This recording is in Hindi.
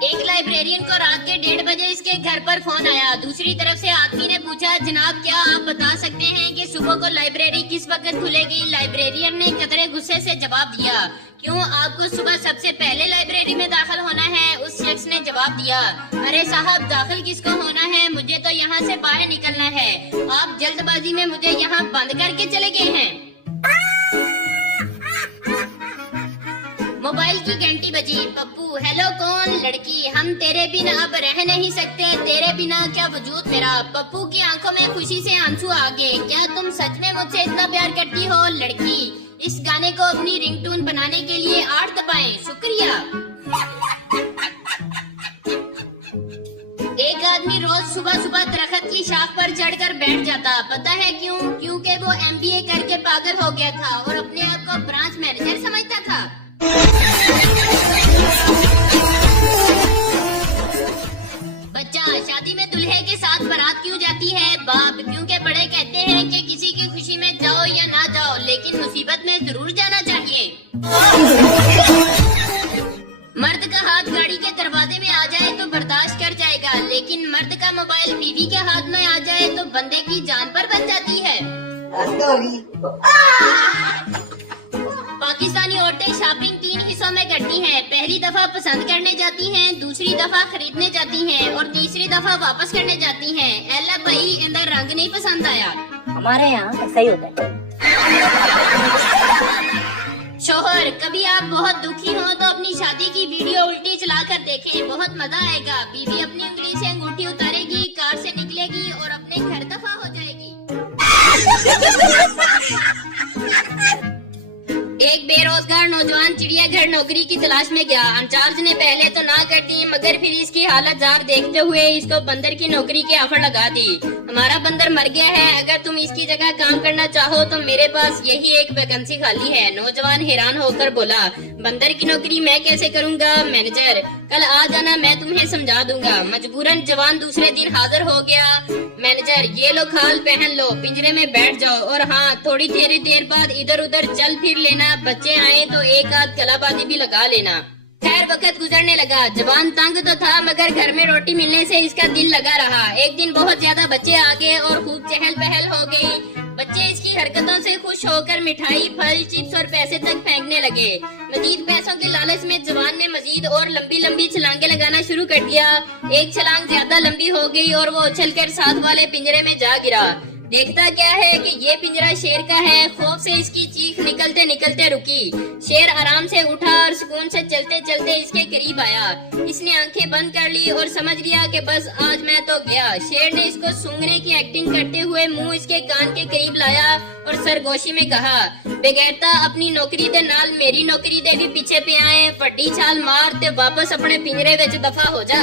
एक लाइब्रेरियन को रात के 1:30 बजे इसके घर पर फोन आया। दूसरी तरफ से आदमी ने पूछा, जनाब क्या आप बता सकते हैं कि सुबह को लाइब्रेरी किस वक्त खुलेगी? लाइब्रेरियन ने कतरे गुस्से से जवाब दिया, क्यों आपको सुबह सबसे पहले लाइब्रेरी में दाखिल होना है? उस शख्स ने जवाब दिया, अरे साहब दाखिल किसको होना है, मुझे तो यहाँ से बाहर निकलना है, आप जल्दबाजी में मुझे यहाँ बंद करके चले गए हैं। मोबाइल की घंटी बजी। पप्पू, हेलो कौन? लड़की, हम तेरे बिना अब रह नहीं सकते, तेरे बिना क्या वजूद मेरा। पप्पू की आंखों में खुशी से आंसू आ गए। क्या तुम सच में मुझसे इतना प्यार करती हो? लड़की, इस गाने को अपनी रिंगटोन बनाने के लिए 8 दबाएं, शुक्रिया। एक आदमी रोज सुबह सुबह दरख्त की शाख पर चढ़कर बैठ जाता, पता है क्यों? क्योंकि वो MBA करके पागल हो गया था और अपने आप को ब्रांच मैनेजर समझता था। बच्चा, शादी में दूल्हे के साथ बारात क्यों जाती है? बाप, क्योंकि बड़े कहते हैं कि किसी की खुशी में जाओ या ना जाओ, लेकिन मुसीबत में जरूर जाना चाहिए। मर्द का हाथ गाड़ी के दरवाजे में आ जाए तो बर्दाश्त कर जाएगा, लेकिन मर्द का मोबाइल बीवी के हाथ में आ जाए तो बंदे की जान पर बच जाती है। पाकिस्तानी औरतें शॉपिंग 3 हिस्सों में करती हैं। पहली दफा पसंद करने जाती हैं, दूसरी दफा खरीदने जाती हैं और तीसरी दफा वापस करने जाती हैं। एला भाई, इंदर रंग नहीं पसंद आया। हमारे यहाँ ऐसा ही होता है। शोहर, कभी आप बहुत दुखी हो तो अपनी शादी की वीडियो उल्टी चला कर देखें, बहुत मजा आएगा। बीवी अपनी उंगली से अंगूठी उतारेगी, कार से निकलेगी और अपने घर दफा हो जाएगी। एक बेरोजगार नौजवान चिड़ियाघर नौकरी की तलाश में गया। इंचार्ज ने पहले तो ना कर दी, मगर फिर इसकी हालत जार देखते हुए इसको बंदर की नौकरी की ऑफर लगा दी। हमारा बंदर मर गया है, अगर तुम इसकी जगह काम करना चाहो तो मेरे पास यही एक वैकेंसी खाली है। नौजवान हैरान होकर बोला, बंदर की नौकरी मैं कैसे करूँगा? मैनेजर, कल आ जाना, मैं तुम्हें समझा दूंगा। मजबूरन जवान दूसरे दिन हाजिर हो गया। मैनेजर, ये लो खाल पहन लो, पिंजरे में बैठ जाओ और हाँ, थोड़ी देर बाद इधर उधर चल फिर लेना, बच्चे आए तो एक आध कलाबाजी भी लगा लेना। खैर वक्त गुजरने लगा। जवान तंग तो था, मगर घर में रोटी मिलने से इसका दिल लगा रहा। एक दिन बहुत ज्यादा बच्चे आ गए और खूब चहल पहल हो गई। बच्चे इसकी हरकतों से खुश होकर मिठाई, फल, चिप्स और पैसे तक फेंकने लगे। मजीद पैसों के लालच में जवान ने मजीद और लंबी लंबी छलांगे लगाना शुरू कर दिया। एक छलांग ज्यादा लंबी हो गई और वो उछलकर साथ वाले पिंजरे में जा गिरा। देखता क्या है कि ये पिंजरा शेर का है। खौफ से इसकी चीख निकलते निकलते रुकी। शेर आराम से उठा और सुकून से चलते चलते इसके करीब आया। इसने आंखें बंद कर ली और समझ लिया कि बस आज मैं तो गया। शेर ने इसको सूंघने की एक्टिंग करते हुए मुंह इसके कान के करीब लाया और सरगोशी में कहा, बेगैरता, अपनी नौकरी दे नाल मेरी नौकरी दे भी पीछे पे आए, फटी छाल मार ते वापस अपने पिंजरे विच दफा हो जा।